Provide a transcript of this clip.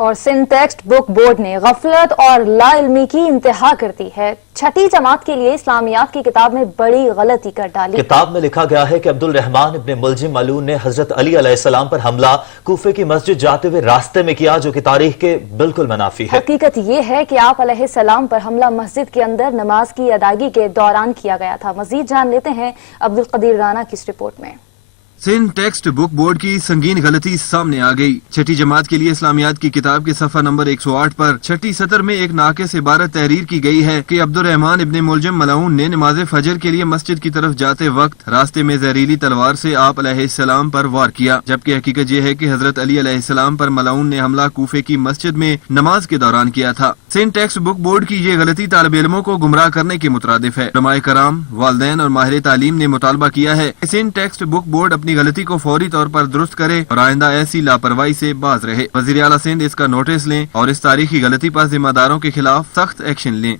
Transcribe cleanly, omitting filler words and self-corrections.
اور Sindh text book board نے غفلت اور لا علمی کی انتہا کر دی ہے۔ چھٹی جماعت کے لیے اسلامیات کی کتاب میں بڑی غلطی کر ڈالی۔ کتاب میں لکھا گیا ہے کہ عبدالرحمن ابن ملجم ملعون نے حضرت علی علیہ السلام پر حملہ کوفے کی مسجد جاتے ہوئے راستے میں کیا، جو کہ تاریخ کے بالکل منافی ہے۔ حقیقت یہ ہے کہ آپ علیہ السلام پر حملہ مسجد کے اندر نماز کی ادائیگی کے دوران کیا گیا تھا۔ مزید جان لیتے ہیں عبدالقدیر رانا کی اس رپورٹ میں۔ سندھ ٹیکسٹ بک بورڈ کی سنگین غلطی سامنے آ گئی۔ چھٹی جماعت کے لیے اسلامیات کی کتاب کے صفحہ نمبر 108 پر چھٹی سطر میں ایک ناقص عبارت تحریر کی گئی ہے کہ عبدالرحمن ابن ملجم ملعون نے نماز فجر کے لیے مسجد کی طرف جاتے وقت راستے میں زہریلی تلوار سے آپ علیہ السلام پر وار کیا، جبکہ حقیقت یہ ہے کہ حضرت علی علیہ السلام پر ملعون نے حملہ کوفے کی مسجد میں نماز کے دوران کیا تھا۔ سندھ ٹیکسٹ بک بورڈ کی یہ غلطی طالب علموں کو گمراہ کرنے کے مترادف ہے۔ علماء کرام، والدین اور ماہر تعلیم نے مطالبہ کیا ہے کہ سندھ ٹیکسٹ بک بورڈ اپنی غلطی کو فوری طور پر درست کرے اور آئندہ ایسی لاپرواہی سے باز رہے۔ وزیر اعلیٰ سندھ اس کا نوٹس لیں اور اس تاریخی غلطی پر ذمہ داروں کے خلاف سخت ایکشن لیں۔